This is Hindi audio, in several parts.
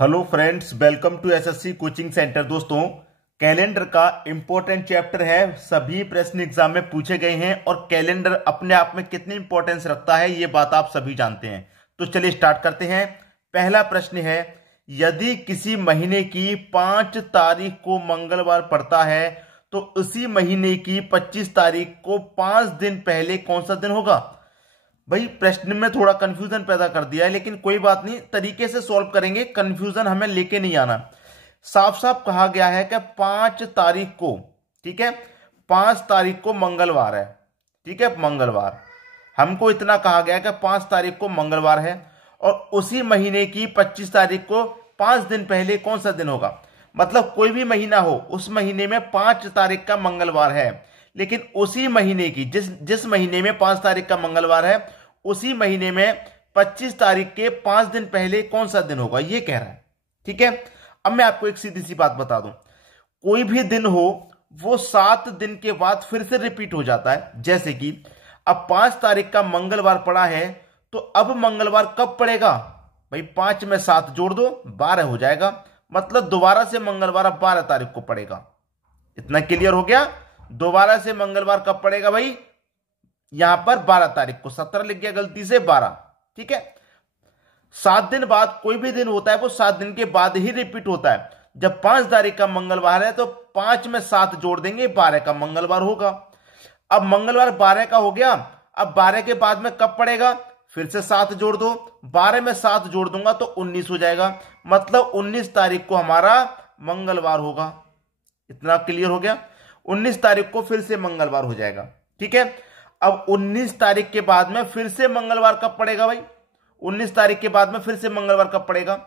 Hello friends, welcome to SSC coaching centre. दोस्तों, कैलेंडर का इंपॉर्टेंट चैप्टर है। सभी प्रश्न एग्जाम में पूछे गए हैं और कैलेंडर अपने आप में कितनी इंपॉर्टेंस रखता है ये बात आप सभी जानते हैं। तो चलिए स्टार्ट करते हैं। पहला प्रश्न है, यदि किसी महीने की 5 तारीख को मंगलवार पड़ता है तो उसी महीने की 25 तारीख को 5 दिन पहले कौन सा दिन होगा। भाई, प्रश्न में थोड़ा कंफ्यूजन पैदा कर दिया है, लेकिन कोई बात नहीं, तरीके से सॉल्व करेंगे। कंफ्यूजन हमें लेके नहीं आना। साफ साफ कहा गया है कि 5 तारीख को, ठीक है, 5 तारीख को मंगलवार है। ठीक है, मंगलवार हमको इतना कहा गया है कि 5 तारीख को मंगलवार है और उसी महीने की 25 तारीख को 5 दिन पहले कौन सा दिन होगा। मतलब कोई भी महीना हो, उस महीने में 5 तारीख का मंगलवार है, लेकिन उसी महीने की जिस महीने में 5 तारीख का मंगलवार है उसी महीने में 25 तारीख के 5 दिन पहले कौन सा दिन होगा, ये कह रहा है। ठीक है, अब मैं आपको एक सीधी सी बात बता दूं। कोई भी दिन हो वो 7 दिन के बाद फिर से रिपीट हो जाता है। जैसे कि अब 5 तारीख का मंगलवार पड़ा है तो अब मंगलवार कब पड़ेगा। भाई, 5 में 7 जोड़ दो, 12 हो जाएगा। मतलब दोबारा से मंगलवार अब 12 तारीख को पड़ेगा। इतना क्लियर हो गया। दोबारा से मंगलवार कब पड़ेगा भाई, यहां पर 12 तारीख को। 17 लिख गया गलती से, 12। ठीक है, 7 दिन बाद कोई भी दिन होता है वो 7 दिन के बाद ही रिपीट होता है। जब 5 तारीख का मंगलवार है तो 5 में 7 जोड़ देंगे, 12 का मंगलवार होगा। अब मंगलवार 12 का हो गया। अब 12 के बाद में कब पड़ेगा, फिर से 7 जोड़ दो, 12 में 7 जोड़ दूंगा तो 19 हो जाएगा। मतलब 19 तारीख को हमारा मंगलवार होगा। इतना क्लियर हो गया। 19 तारीख को फिर से मंगलवार हो जाएगा। ठीक है, अब 19 तारीख के बाद में फिर से मंगलवार कब पड़ेगा भाई, 19 तारीख के बाद में फिर से मंगलवार कब पड़ेगा।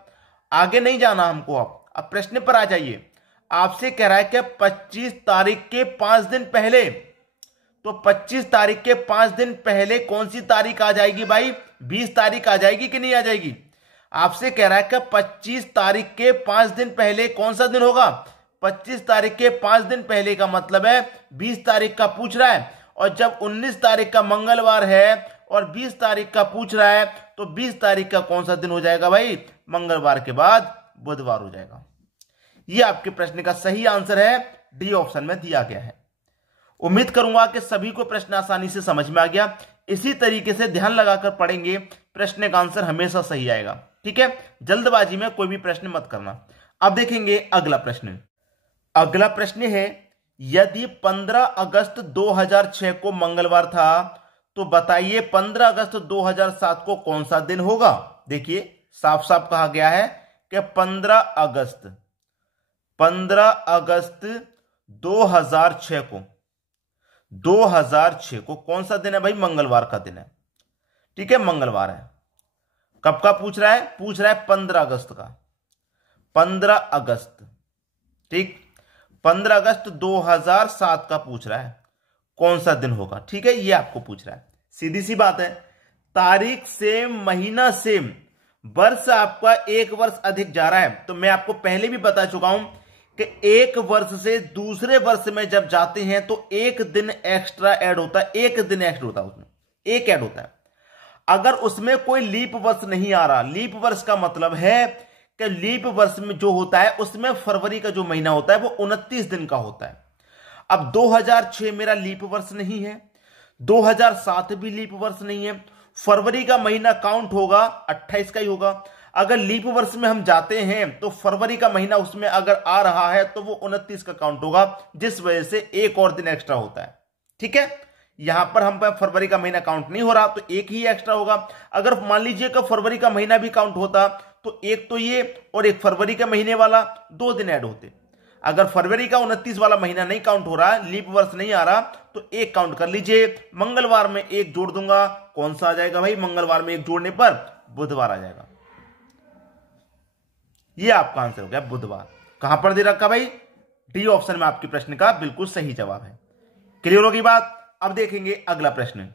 आगे नहीं जाना हमको। अब प्रश्न पर आ जाइए। आपसे कह रहा है कि 25 तारीख के 5 दिन पहले, तो 25 तारीख के 5 दिन पहले कौन सी तारीख आ जाएगी भाई, 20 तारीख आ जाएगी कि नहीं आ जाएगी। आपसे कह रहा है कि 25 तारीख के 5 दिन पहले कौन सा दिन होगा। 25 तारीख के 5 दिन पहले का मतलब है 20 तारीख का पूछ रहा है। और जब 19 तारीख का मंगलवार है और 20 तारीख का पूछ रहा है तो 20 तारीख का कौन सा दिन हो जाएगा भाई, मंगलवार के बाद बुधवार हो जाएगा। यह आपके प्रश्न का सही आंसर है, डी ऑप्शन में दिया गया है। उम्मीद करूंगा कि सभी को प्रश्न आसानी से समझ में आ गया। इसी तरीके से ध्यान लगाकर पढ़ेंगे, प्रश्न का आंसर हमेशा सही आएगा। ठीक है, जल्दबाजी में कोई भी प्रश्न मत करना। अब देखेंगे अगला प्रश्न। अगला प्रश्न है, यदि 15 अगस्त 2006 को मंगलवार था तो बताइए 15 अगस्त 2007 को कौन सा दिन होगा। देखिए, साफ साफ कहा गया है कि 15 अगस्त 2006 को 2006 को कौन सा दिन है भाई, मंगलवार का दिन है। ठीक है, मंगलवार है। कब का पूछ रहा है, पूछ रहा है 15 अगस्त का, 15 अगस्त। ठीक, 15 अगस्त 2007 का पूछ रहा है कौन सा दिन होगा। ठीक है, ये आपको पूछ रहा है। सीधी सी बात है, तारीख सेम, महीना सेम, वर्ष आपका 1 वर्ष अधिक जा रहा है। तो मैं आपको पहले भी बता चुका हूं कि 1 वर्ष से दूसरे वर्ष में जब जाते हैं तो 1 दिन एक्स्ट्रा ऐड होता है। 1 दिन एक्स्ट्रा होता है, उसमें 1 ऐड होता है। अगर उसमें कोई लीप वर्ष नहीं आ रहा, लीप वर्ष का मतलब है कि लीप वर्ष में जो होता है उसमें फरवरी का जो महीना होता है वो 29 दिन का होता है। अब 2006 मेरा लीप वर्ष नहीं है, 2007 भी लीप वर्ष नहीं है। फरवरी का महीना काउंट होगा 28 का ही होगा। अगर लीप वर्ष में हम जाते हैं तो फरवरी का महीना उसमें अगर आ रहा है तो वो 29 का काउंट होगा, जिस वजह से 1 और दिन एक्स्ट्रा होता है। ठीक है, यहां पर हम फरवरी का महीना काउंट नहीं हो रहा तो 1 ही एक्स्ट्रा होगा। अगर मान लीजिए कि फरवरी का महीना भी काउंट होता तो 1 तो ये और 1 फरवरी के महीने वाला, 2 दिन ऐड होते। अगर फरवरी का 29 वाला महीना नहीं काउंट हो रहा, लीप वर्ष नहीं आ रहा, तो 1 काउंट कर लीजिए। मंगलवार में 1 जोड़ दूंगा, कौन सा आ जाएगा भाई, मंगलवार में 1 जोड़ने पर बुधवार आ जाएगा। यह आपका आंसर हो गया, बुधवार। कहां पर दे रखा भाई, डी ऑप्शन में आपके प्रश्न का बिल्कुल सही जवाब है। क्लियर होगी बात। अब देखेंगे अगला प्रश्न।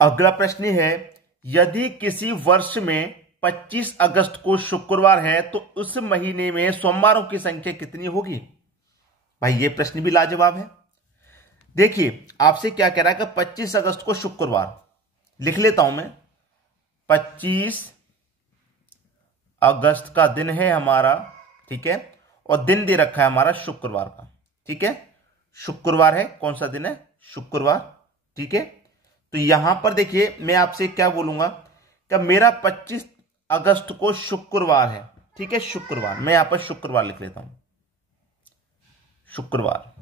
अगला प्रश्न है, यदि किसी वर्ष में 25 अगस्त को शुक्रवार है तो उस महीने में सोमवारों की संख्या कितनी होगी। भाई, ये प्रश्न भी लाजवाब है। देखिए, आपसे क्या कह रहा है कि 25 अगस्त को शुक्रवार, लिख लेता हूं मैं, 25 अगस्त का दिन है हमारा, ठीक है, और दिन दे रखा है हमारा शुक्रवार का, ठीक है, शुक्रवार है, कौन सा दिन है, शुक्रवार, ठीक है। तो यहां पर देखिए मैं आपसे क्या बोलूंगा कि मेरा 25 अगस्त को शुक्रवार है, ठीक है, शुक्रवार, मैं यहां पर शुक्रवार लिख लेता हूं, शुक्रवार,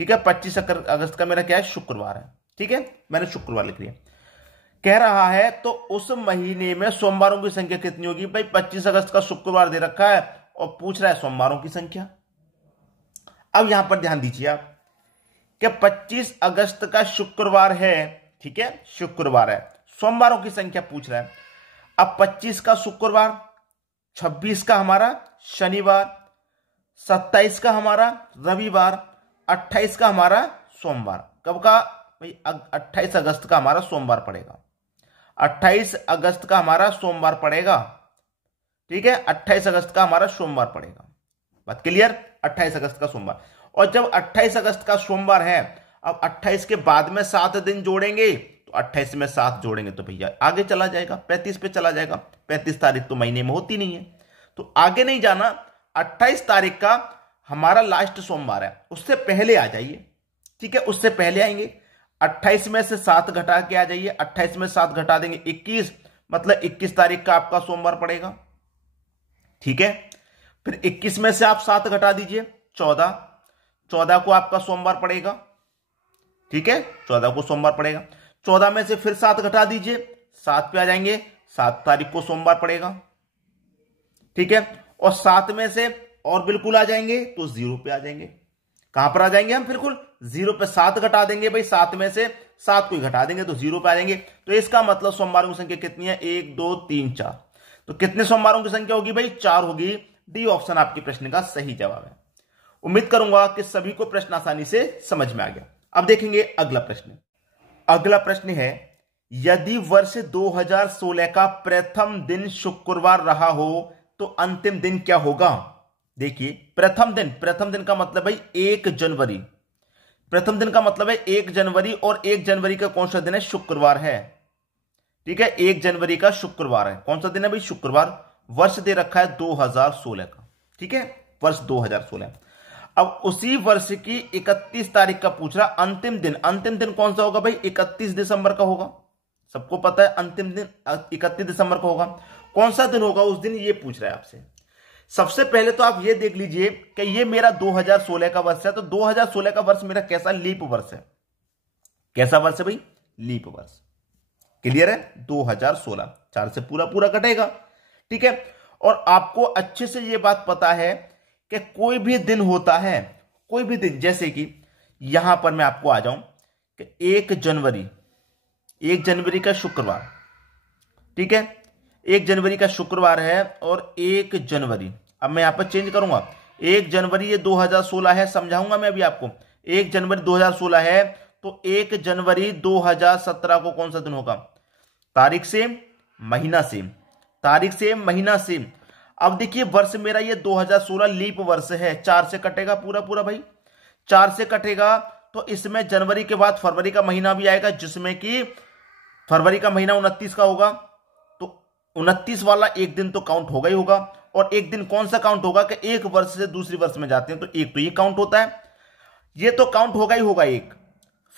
ठीक है, 25 अगस्त का मेरा क्या है, शुक्रवार है, ठीक है, मैंने शुक्रवार लिख लिया। कह रहा है तो उस महीने में सोमवारों की संख्या कितनी होगी, भाई 25 अगस्त का शुक्रवार दे रखा है और पूछ रहा है सोमवारों की संख्या। अब यहां पर ध्यान दीजिए आप कि 25 अगस्त का शुक्रवार है, ठीक है, शुक्रवार है, सोमवारों की संख्या पूछ रहा है। अब 25 का शुक्रवार, 26 का हमारा शनिवार, 27 का हमारा रविवार, 28 का हमारा सोमवार। कब का भाई, 28 अगस्त का हमारा सोमवार पड़ेगा, 28 अगस्त का हमारा सोमवार पड़ेगा, ठीक है, 28 अगस्त का हमारा सोमवार पड़ेगा। बात क्लियर, 28 अगस्त का सोमवार। और जब 28 अगस्त का सोमवार है, अब 28 के बाद में 7 दिन जोड़ेंगे, तो 28 में 7 जोड़ेंगे तो भैया आगे चला जाएगा, 35 पे चला जाएगा। 35 तारीख तो महीने में होती नहीं है, तो आगे नहीं जाना। 28 तारीख का हमारा लास्ट सोमवार है, उससे पहले आ जाइए, ठीक है, उससे पहले आएंगे। 28 में से 7 घटा के आ जाइए, 28 में 7 घटा देंगे 21, मतलब 21 तारीख का आपका सोमवार पड़ेगा, ठीक है। फिर 21 में से आप 7 घटा दीजिए, 14, 14 को आपका सोमवार पड़ेगा, ठीक है, 14 को सोमवार पड़ेगा। 14 में से फिर 7 घटा दीजिए, 7 पे आ जाएंगे, 7 तारीख को सोमवार पड़ेगा, ठीक है। और 7 में से और बिल्कुल आ जाएंगे तो 0 पे आ जाएंगे। कहां पर आ जाएंगे हम, बिल्कुल 0 पे 7 घटा देंगे भाई, 7 में से 7 को घटा देंगे तो 0 पे आ जाएंगे। तो इसका मतलब सोमवारों की संख्या कितनी है, 1 2 3 4। तो कितने सोमवारों की संख्या होगी भाई, 4 होगी। डी ऑप्शन आपके प्रश्न का सही जवाब है। उम्मीद करूंगा कि सभी को प्रश्न आसानी से समझ में आ गया। अब देखेंगे अगला प्रश्न। अगला प्रश्न है, यदि वर्ष 2016 का प्रथम दिन शुक्रवार रहा हो तो अंतिम दिन क्या होगा। देखिए प्रथम दिन का मतलब है 1 जनवरी। प्रथम दिन का मतलब है 1 जनवरी, और 1 जनवरी का कौन सा दिन है, शुक्रवार है, ठीक है, 1 जनवरी का शुक्रवार है। कौन सा दिन है भाई, शुक्रवार। वर्ष दे रखा है 2016 का, ठीक है, वर्ष 2016। अब उसी वर्ष की 31 तारीख का पूछ रहा अंतिम दिन। अंतिम दिन कौन सा होगा भाई, 31 दिसंबर का होगा। सबको पता है अंतिम दिन 31 दिसंबर का होगा। कौन सा दिन होगा उस दिन, ये पूछ रहा है आपसे। सबसे पहले तो आप ये देख लीजिए कि ये मेरा 2016 का वर्ष है, तो 2016 का वर्ष मेरा कैसा, लीप वर्ष है। कैसा वर्ष है भाई, लीप वर्ष। क्लियर है, 2016 4 से पूरा पूरा कटेगा, ठीक है। और आपको अच्छे से ये बात पता है कि कोई भी दिन होता है, कोई भी दिन, जैसे कि यहां पर मैं आपको आ जाऊं कि 1 जनवरी का शुक्रवार, ठीक है, 1 जनवरी का शुक्रवार है, और 1 जनवरी, अब मैं यहां पर चेंज करूंगा, 1 जनवरी ये 2016 है, समझाऊंगा मैं अभी आपको। 1 जनवरी 2016 है, तो 1 जनवरी 2017 को कौन सा दिन होगा, तारीख से महीना से, तारीख से महीना से। अब देखिए वर्ष मेरा ये 2016 लीप वर्ष है, 4 से कटेगा पूरा पूरा भाई, 4 से कटेगा। तो इसमें जनवरी के बाद फरवरी का महीना भी आएगा, जिसमें कि फरवरी का महीना 29 का होगा, तो 29 वाला एक दिन तो काउंट होगा ही होगा। और एक दिन कौन सा काउंट होगा कि एक वर्ष से दूसरी वर्ष में जाते हैं, तो एक तो ये काउंट होता है, ये तो काउंट होगा ही होगा। एक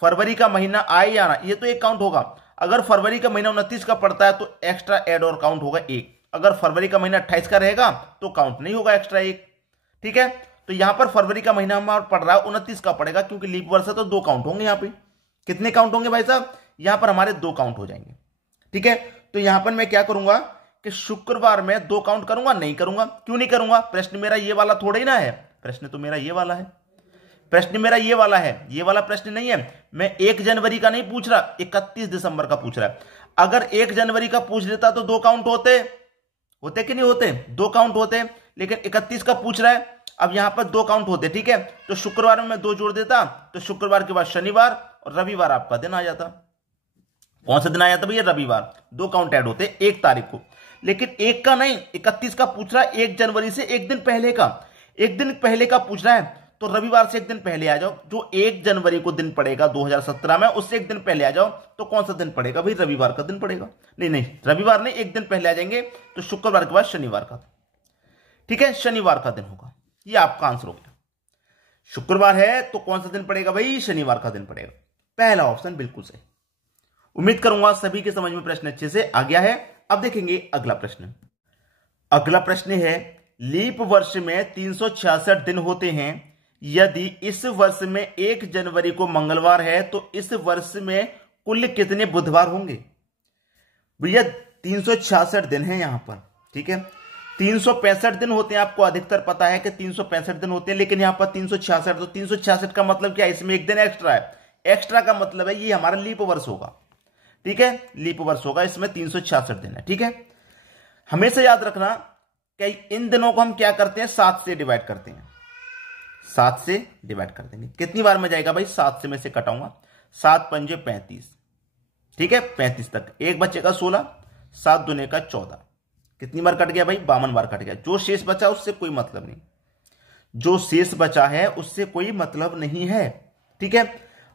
फरवरी का महीना आए या ना, ये तो एक काउंट होगा। अगर फरवरी का महीना 29 का पड़ता है तो एक्स्ट्रा एड और काउंट होगा एक। अगर फरवरी का महीना 28 का रहेगा तो काउंट नहीं होगा एक्स्ट्रा एक, ठीक है। तो यहां पर फरवरी का महीना हमारा पड़ रहा है 29 का पड़ेगा, क्योंकि लीप वर्ष है तो 2 काउंट होंगे। यहां पे कितने काउंट होंगे भाई साहब, यहां पर हमारे 2 काउंट हो जाएंगे, ठीक है। तो यहां पर मैं क्या करूंगा कि शुक्रवार में 2 काउंट करूंगा, नहीं करूंगा। क्यों नहीं करूंगा, प्रश्न मेरा ये वाला थोड़ा ही ना है, प्रश्न तो मेरा ये वाला है, प्रश्न मेरा ये वाला है, ये वाला प्रश्न नहीं है। मैं 1 जनवरी का नहीं पूछ रहा, 31 दिसंबर का पूछ रहा है। अगर 1 जनवरी का पूछ लेता तो 2 काउंट होते कि नहीं होते, 2 काउंट होते। लेकिन 31 का पूछ रहा है, अब यहां पर 2 काउंट होते, ठीक है। तो शुक्रवार में मैं 2 जोड़ देता, तो शुक्रवार के बाद शनिवार और रविवार आपका दिन आ जाता। कौन सा दिन आ जाता भैया, रविवार। 2 काउंट ऐड होते 1 तारीख को, लेकिन 1 का नहीं, 31 का पूछ रहा है, 1 जनवरी से 1 दिन पहले का, 1 दिन पहले का पूछ रहा है। तो रविवार से 1 दिन पहले आ जाओ, जो 1 जनवरी को दिन पड़ेगा 2017 में, उससे 1 दिन पहले आ जाओ। तो कौन सा दिन पड़ेगा भाई, रविवार का दिन पड़ेगा। नहीं, रविवार नहीं, 1 दिन पहले आ जाएंगे, तो शुक्रवार के बाद शनिवार का। ठीक है, शनिवार का दिन होगा। ये आपका आंसर हो गया। शुक्रवार है तो कौन सा दिन पड़ेगा भाई? शनिवार का दिन पड़ेगा। पहला ऑप्शन बिल्कुल सही। उम्मीद करूंगा सभी के समझ में प्रश्न अच्छे से आ गया है। अब देखेंगे अगला प्रश्न। अगला प्रश्न है, लीप वर्ष में 366 दिन होते हैं। यदि इस वर्ष में 1 जनवरी को मंगलवार है तो इस वर्ष में कुल कितने बुधवार होंगे? भैया 366 दिन है यहां पर, ठीक है। 365 दिन होते हैं, आपको अधिकतर पता है कि 365 दिन होते हैं, लेकिन यहां पर 366। तो 366 का मतलब क्या है? इसमें एक दिन एक्स्ट्रा है। एक्स्ट्रा का मतलब है ये हमारा लीप वर्ष होगा, ठीक है, लीप वर्ष होगा, इसमें 366 दिन है, ठीक है। हमेशा याद रखना कि इन दिनों को हम क्या करते हैं? 7 से डिवाइड करते हैं। 7 से डिवाइड कर देंगे, कितनी बार में जाएगा भाई? 7 से मैं से कटाऊंगा, 7 पंजे 35, ठीक है, 35 तक। एक बचेगा 16, 7 दूने का 14। कितनी बार कट गया भाई? 52 बार कट गया। जो शेष बचा उससे कोई मतलब नहीं, जो शेष बचा है उससे कोई मतलब नहीं है, ठीक है।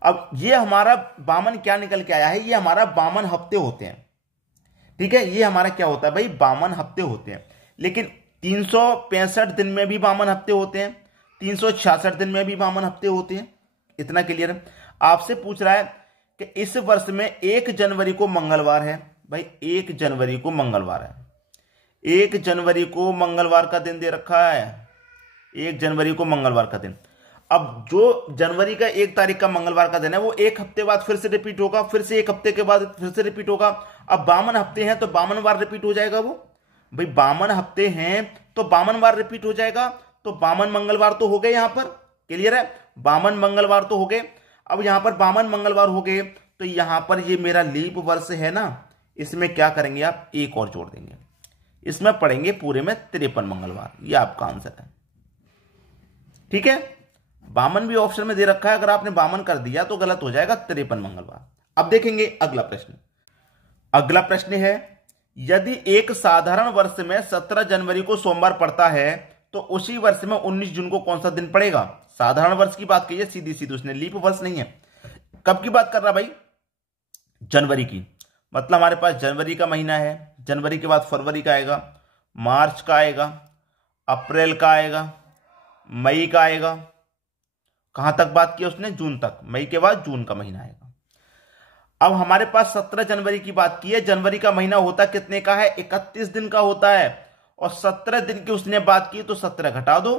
अब ये हमारा 52 क्या निकल के आया है? ये हमारा 52 हफ्ते होते हैं, ठीक है। ये हमारा क्या होता है भाई? 52 हफ्ते होते हैं। लेकिन 365 दिन में भी 52 हफ्ते होते हैं, 366 दिन में भी 52 हफ्ते होते हैं। इतना क्लियर है? आपसे पूछ रहा है कि इस वर्ष में 1 जनवरी को मंगलवार है। भाई 1 जनवरी को मंगलवार है, 1 जनवरी को मंगलवार का दिन दे रखा है, 1 जनवरी को मंगलवार का दिन। अब जो जनवरी का 1 तारीख का मंगलवार का दिन है वो 1 हफ्ते बाद फिर से रिपीट होगा, फिर से 1 हफ्ते के बाद फिर से रिपीट होगा। अब 52 हफ्ते हैं तो 52 बार रिपीट हो जाएगा वो। भाई 52 हफ्ते हैं तो 52 बार रिपीट हो जाएगा। तो 52 मंगलवार तो हो गए, यहां पर क्लियर है? 52 मंगलवार तो हो गए। अब यहां पर 52 मंगलवार हो गए तो यहां पर ये मेरा लीप वर्ष है ना, इसमें क्या करेंगे आप? एक और जोड़ देंगे, इसमें पड़ेंगे पूरे में 53 मंगलवार। ये आपका आंसर है, ठीक है। 52 भी ऑप्शन में दे रखा है, अगर आपने 52 कर दिया तो गलत हो जाएगा, 53 मंगलवार। अब देखेंगे अगला प्रश्न। अगला प्रश्न है, यदि एक साधारण वर्ष में 17 जनवरी को सोमवार पड़ता है तो उसी वर्ष में 19 जून को कौन सा दिन पड़ेगा? साधारण वर्ष की बात की है, सीधी सीधी, उसने लीप वर्ष नहीं है। कब की बात कर रहा भाई? जनवरी की। मतलब हमारे पास जनवरी का महीना है, जनवरी के बाद फरवरी का आएगा, मार्च का आएगा, अप्रैल का आएगा, मई का आएगा। कहां तक बात की उसने? जून तक। मई के बाद जून का महीना आएगा। अब हमारे पास 17 जनवरी की बात की है। जनवरी का महीना होता कितने का है? 31 दिन का होता है। और 17 दिन की उसने बात की तो 17 घटा दो,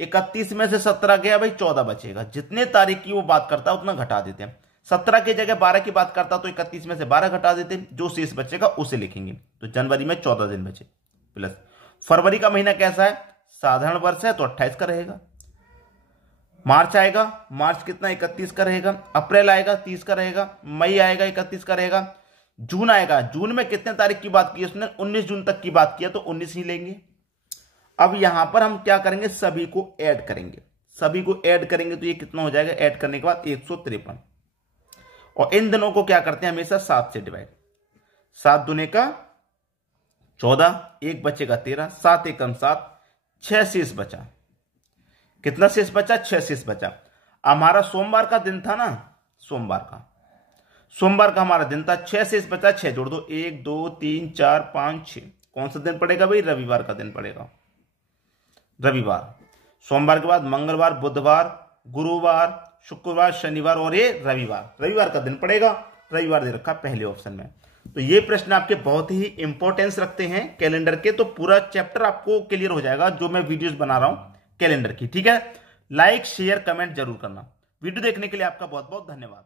31 में से 17 गया भाई, 14 बचेगा। जितने तारीख की वो बात करता है उतना घटा देते हैं। 17 की जगह 12 की बात करता तो 31 में से 12 घटा देते, जो शेष बचेगा उसे लिखेंगे। तो जनवरी में 14 दिन बचे। प्लस फरवरी का महीना कैसा है? साधारण वर्ष है तो 28 का रहेगा। मार्च आएगा, मार्च कितना? 31 का रहेगा। अप्रैल आएगा 30 का रहेगा। मई आएगा 31 का रहेगा। जून आएगा, जून में कितने तारीख की बात की उसने? 19 जून तक की बात किया तो 19 ही लेंगे। अब यहां पर हम क्या करेंगे? सभी को ऐड करेंगे। सभी को ऐड करेंगे तो ये कितना हो जाएगा? ऐड करने के बाद 153। और इन दिनों को क्या करते हैं? हमेशा 7 से डिवाइड। 7 दूने का 14, एक बचेगा 13, 7 एकम 7, 6 शेष बचा। कितना शेष बचा? 6 शेष बचा। हमारा सोमवार का दिन था ना, सोमवार का हमारा दिन था, 6 शेष बचा, 6 जोड़ दो, 1 2 3 4 5 6। कौन सा दिन पड़ेगा भाई? रविवार का दिन पड़ेगा। रविवार। सोमवार के बाद मंगलवार, बुधवार, गुरुवार, शुक्रवार, शनिवार और ये रविवार का दिन पड़ेगा। रविवार दे रखा पहले ऑप्शन में। तो ये प्रश्न आपके बहुत ही इंपॉर्टेंस रखते हैं कैलेंडर के। तो पूरा चैप्टर आपको क्लियर हो जाएगा जो मैं वीडियोस बना रहा हूं कैलेंडर की, ठीक है। लाइक शेयर कमेंट जरूर करना। वीडियो देखने के लिए आपका बहुत बहुत धन्यवाद।